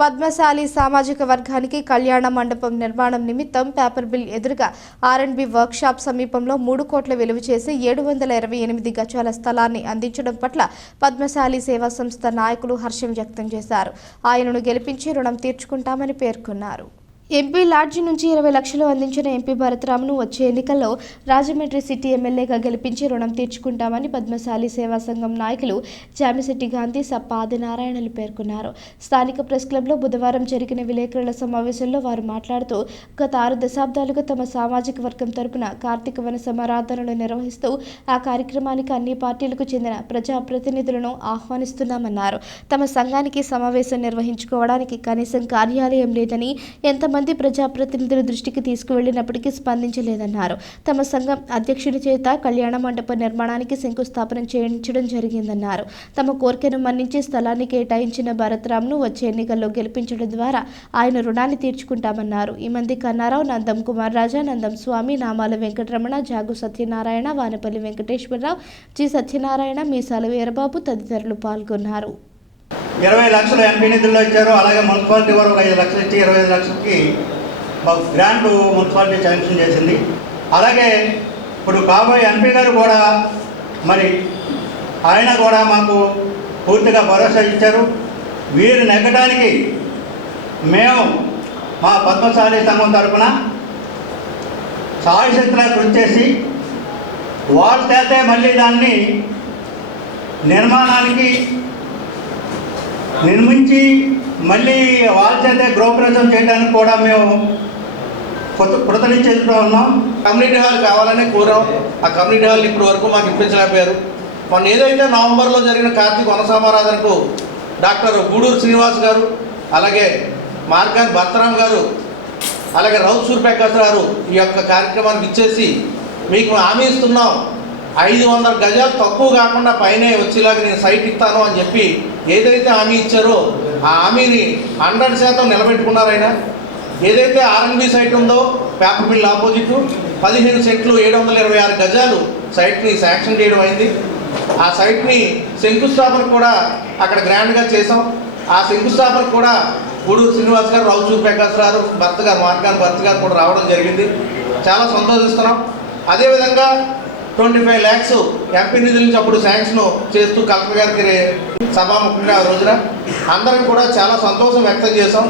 పద్మశాలి సామాజిక వర్గానికి కళ్యాణ మండపం నిర్మాణం నిమిత్తం పేపర్ బిల్ ఎదురుగా R&B వర్క్ షాప్ సమీపంలో 3 కోట్ల విలువ చేసి 728 గజాల స్థలాన్ని అందించడం పట్ల పద్మశాలి సేవా సంస్థ నాయకులు హర్షం వ్యక్తం చేశారు. ఆయనను గెలిపించి రుణం తీర్చుకుంటామని పేర్కొన్నారు. ఎంపీ లాడ్జి నుంచి 20 లక్షలు అందించిన ఎంపీ భరతరామ్ను వచ్చే ఎన్నికల్లో రాజమండ్రి సిటీ ఎమ్మెల్యేగా గెలిపించి రుణం తీర్చుకుంటామని పద్మశాలి సేవా సంఘం నాయకులు జామిశెట్టి గాంధీ, సప్ప ఆదినారాయణలు పేర్కొన్నారు. స్థానిక ప్రెస్ క్లబ్లో బుధవారం జరిగిన విలేకరుల సమావేశంలో వారు మాట్లాడుతూ గత 6 దశాబ్దాలుగా తమ సామాజిక వర్గం తరపున కార్తీక వన సమారాధనలు నిర్వహిస్తూ ఆ కార్యక్రమానికి అన్ని పార్టీలకు చెందిన ప్రజాప్రతినిధులను ఆహ్వానిస్తున్నామన్నారు. తమ సంఘానికి సమావేశం నిర్వహించుకోవడానికి కనీసం కార్యాలయం లేదని ఎంతమంది ప్రజాప్రతినిధుల దృష్టికి తీసుకువెళ్లినప్పటికీ స్పందించలేదన్నారు. తమ సంఘం అధ్యక్షుడి చేత కళ్యాణ మండప నిర్మాణానికి శంకుస్థాపన చేయించడం జరిగిందన్నారు. తమ కోరికను మన్నించి స్థలాన్ని కేటాయించిన భరతరామ్ను వచ్చే ఎన్నికల్లో గెలిపించడం ద్వారా ఆయన రుణాన్ని తీర్చుకుంటామన్నారు. ఈ మంది కన్నారావు, నందం కుమార్ రాజా, నందం స్వామి, నామాల వెంకటరమణ, జాగు సత్యనారాయణ, వానపల్లి వెంకటేశ్వరరావు, జి సత్యనారాయణ, మీసాల వీరబాబు తదితరులు పాల్గొన్నారు. 20 లక్షలు ఎంపీ నిధుల్లో ఇచ్చారు. అలాగే మున్సిపాలిటీ వారు 5 లక్షలు ఇచ్చి 25 లక్షలకి మాకు గ్రాంట్ మున్సిపాలిటీ శాంక్షన్ చేసింది. అలాగే ఇప్పుడు కాబోయే ఎంపీ గారు కూడా మరి ఆయన కూడా మాకు పూర్తిగా భరోసా ఇచ్చారు. వీరు నెగ్గడానికి మేము మా పద్మశాలి సంఘం తరఫున సాయశక్తిలా కృషి చేసి వాళ్ళ చేతే మళ్ళీ దాన్ని నిర్మించి మళ్ళీ వాళ్ళ చేతే గృహప్రవేశం చేయడానికి కూడా మేము కృతనిశ్చయితో ఉన్నాం. కమ్యూనిటీ హాల్ కావాలని కోరాం. ఆ కమ్యూనిటీ హాల్ ఇప్పటి వరకు మాకు ఇప్పించలేకపోయారు. మొన్న ఏదైతే నవంబర్లో జరిగిన కార్తీక వన సమారాధనకు డాక్టర్ గూడూరు శ్రీనివాస్ గారు, అలాగే మార్గాన్ భరతరామ్ గారు, అలాగే రౌత్ సూర్యప్రకాష్ గారు ఈ యొక్క కార్యక్రమానికి ఇచ్చేసి మీకు హామీ ఇస్తున్నాం, 500 గజాలు తక్కువ కాకుండా పైనే వచ్చేలాగా నేను సైట్ ఇస్తాను అని చెప్పి ఏదైతే హామీ ఇచ్చారో ఆ హామీని 100% నిలబెట్టుకున్నారు. ఆయన ఏదైతే R&B సైట్ ఉందో పేపర్ మిల్ ఆపోజిట్ 15 సెంట్లు 726 గజాలు సైట్ని శాంక్షన్ చేయడం అయింది. ఆ సైట్ని శంకుస్థాపన కూడా అక్కడ గ్రాండ్గా చేసాం. ఆ శంకుస్థాపన కూడా గూడూరు శ్రీనివాస్ గారు, రౌత్ సూర్యప్రకాష్ గారు, భర్త గారు మార్గాన్ భర్త గారు కూడా రావడం జరిగింది. చాలా సంతోషిస్తున్నాం. అదేవిధంగా 25 lakhs ఎంపీ నిధుల నుంచి అప్పుడు శాంక్షన్ చేస్తూ కలెక్టర్ గారికి సభాముఖంగా ఆ రోజున అందరం కూడా చాలా సంతోషం వ్యక్తం చేశాం.